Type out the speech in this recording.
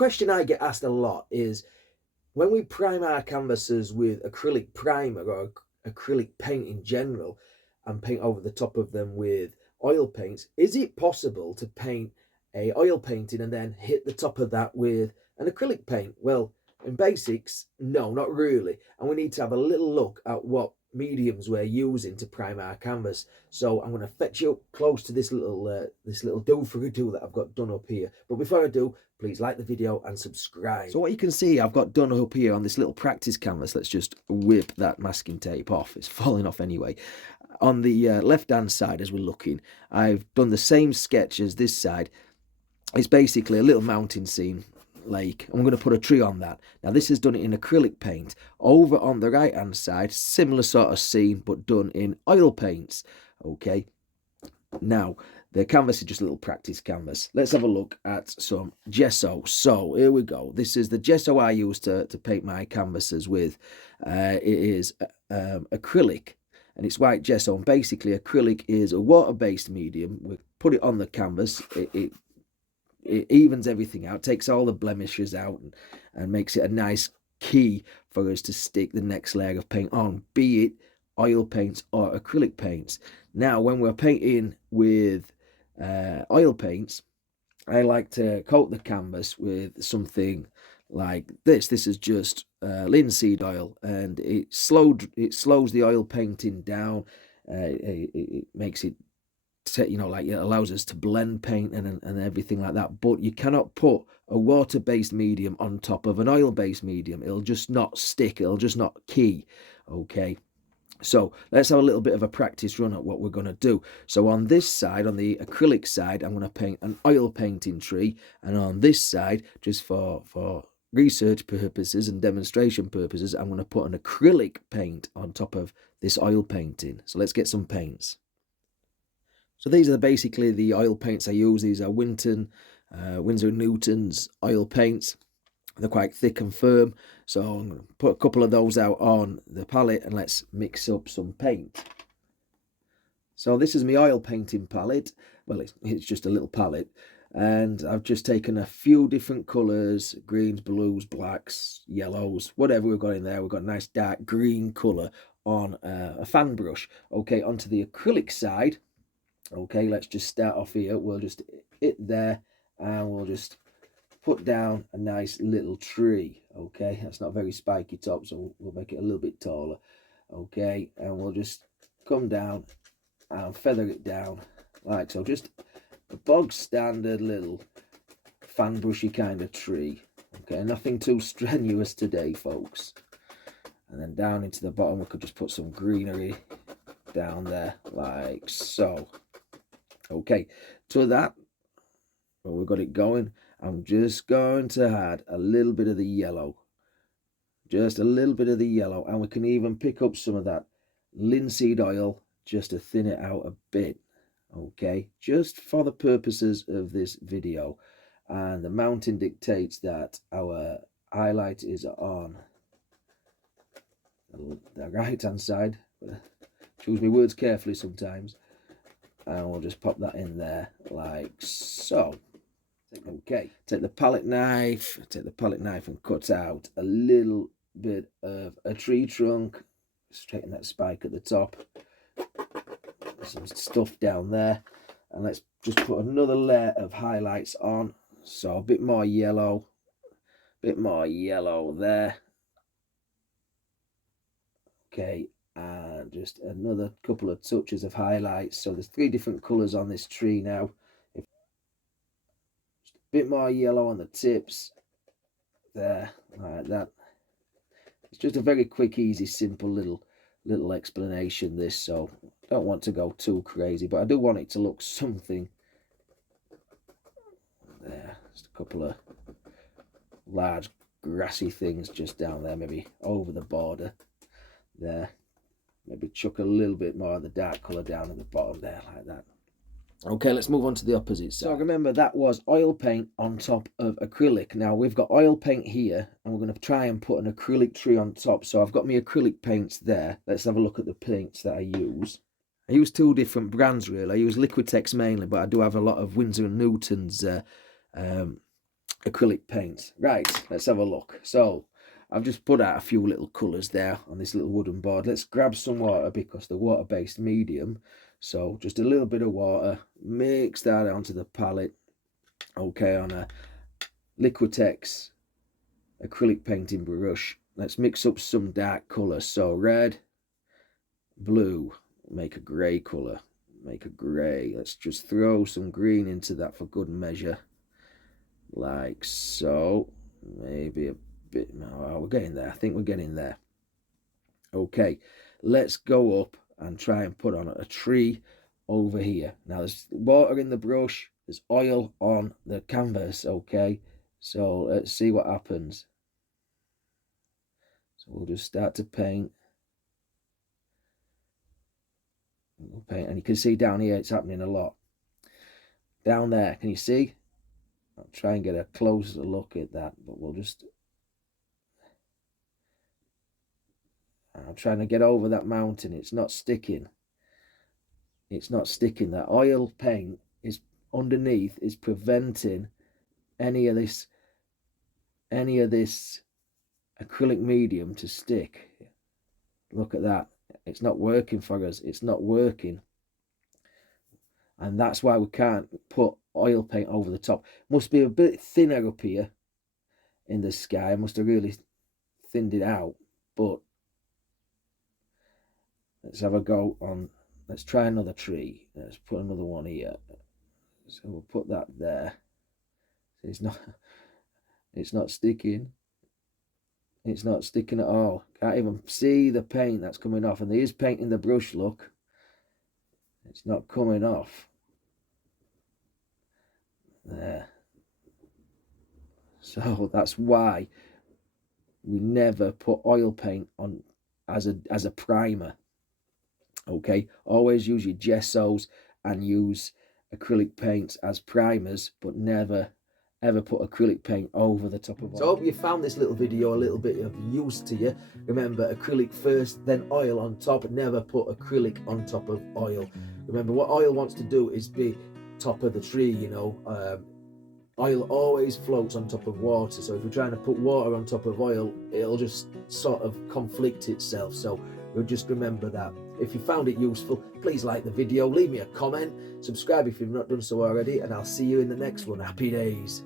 question I get asked a lot is, when we prime our canvases with acrylic primer or acrylic paint in general and paint over the top of them with oil paints, is it possible to paint a oil painting and then hit the top of that with an acrylic paint? Well, in basics, no, not really. And we need to have a little look at what mediums we're using to prime our canvas. So I'm going to fetch you up close to this little do-for-a-do that I've got done up here. But before I do, please like the video and subscribe. So what you can see I've got done up here on this little practice canvas, let's just whip that masking tape off. It's falling off anyway. On the left-hand side, as we're looking, I've done the same sketch as this side. It's basically a little mountain scene, lake. I'm going to put a tree on that. Now this is done in acrylic paint. Over on the right hand side, similar sort of scene but done in oil paints. Okay, now the canvas is just a little practice canvas. Let's have a look at some gesso. So here we go. This is the gesso I use to paint my canvases with. It is acrylic and it's white gesso, and basically acrylic is a water-based medium. We put it on the canvas, it evens everything out, takes all the blemishes out, and makes it a nice key for us to stick the next layer of paint on, be it oil paints or acrylic paints. Now when we're painting with oil paints, I like to coat the canvas with something like this. This is just linseed oil, and it slows the oil painting down. It makes it, you know, like it allows us to blend paint and everything like that. But you cannot put a water-based medium on top of an oil-based medium. It'll just not stick. It'll just not key. Okay, so let's have a little bit of a practice run at what we're going to do. So on this side, on the acrylic side, I'm going to paint an oil painting tree, and on this side, just for research purposes and demonstration purposes, I'm going to put an acrylic paint on top of this oil painting. So let's get some paints. So these are basically the oil paints I use. These are Winsor & Newton's oil paints. They're quite thick and firm. So I'm going to put a couple of those out on the palette and let's mix up some paint. So this is my oil painting palette. Well, it's just a little palette. And I've just taken a few different colours, greens, blues, blacks, yellows, whatever we've got in there. We've got a nice dark green colour on a fan brush. Okay, onto the acrylic side. Okay, let's just start off here. We'll just hit there and we'll just put down a nice little tree. Okay, that's not very spiky top, so we'll make it a little bit taller. Okay, and we'll just come down and feather it down like so. Just a bog standard little fan brushy kind of tree. Okay, nothing too strenuous today, folks. And then down into the bottom, we could just put some greenery down there like so. Okay, to that, well, we've got it going. I'm just going to add a little bit of the yellow, just a little bit of the yellow, and we can even pick up some of that linseed oil just to thin it out a bit. Okay, just for the purposes of this video. And the mountain dictates that our highlight is on the right hand side. Choose my words carefully sometimes. And we'll just pop that in there like so. Okay, take the palette knife and cut out a little bit of a tree trunk, straighten that spike at the top, some stuff down there, and let's just put another layer of highlights on. So a bit more yellow there. Okay, and just another couple of touches of highlights. So there's 3 different colours on this tree now. Just a bit more yellow on the tips there, like that. It's just a very quick, easy, simple little explanation, this, so I don't want to go too crazy, but I do want it to look something there. Just a couple of large grassy things just down there, maybe over the border there. Maybe chuck a little bit more of the dark colour down at the bottom there, like that. Okay, let's move on to the opposite side. So remember, that was oil paint on top of acrylic. Now we've got oil paint here, and we're going to try and put an acrylic tree on top. So I've got my acrylic paints there. Let's have a look at the paints that I use. I use 2 different brands really. I use Liquitex mainly, but I do have a lot of Winsor & Newton's acrylic paints. Right, let's have a look. So I've just put out a few little colours there on this little wooden board. Let's grab some water because the water-based medium. So just a little bit of water, mix that onto the palette. Okay, on a Liquitex acrylic painting brush. Let's mix up some dark colours. So red, blue, make a grey colour. Make a grey. Let's just throw some green into that for good measure. Like so. Maybe a bit. No, we're getting there. I think we're getting there. Okay, let's go up and try and put on a tree over here. Now there's water in the brush, there's oil on the canvas. Okay, so let's see what happens. So we'll just start to paint. We'll paint, and you can see down here it's happening a lot. Down there, can you see? I'll try and get a closer look at that, but we'll just. I'm trying to get over that mountain. It's not sticking. It's not sticking. That oil paint is underneath, is preventing any of this acrylic medium to stick. Look at that. It's not working for us. It's not working. And that's why we can't put oil paint over the top. Must be a bit thinner up here in the sky. I must have really thinned it out. But let's have a go on. Let's try another tree. Let's put another one here. So we'll put that there. It's not sticking. It's not sticking at all. Can't even see the paint that's coming off. And there is paint in the brush, look. It's not coming off. There. So that's why we never put oil paint on as a primer. Okay, always use your gessos and use acrylic paints as primers, but never ever put acrylic paint over the top of oil. So I hope you found this little video a little bit of use to you. Remember, acrylic first, then oil on top. Never put acrylic on top of oil. Remember, what oil wants to do is be top of the tree, you know. Oil always floats on top of water, so if you're trying to put water on top of oil, it'll just sort of conflict itself. So you'll just remember that. If you found it useful, please like the video, leave me a comment, subscribe if you've not done so already, and I'll see you in the next one. Happy days.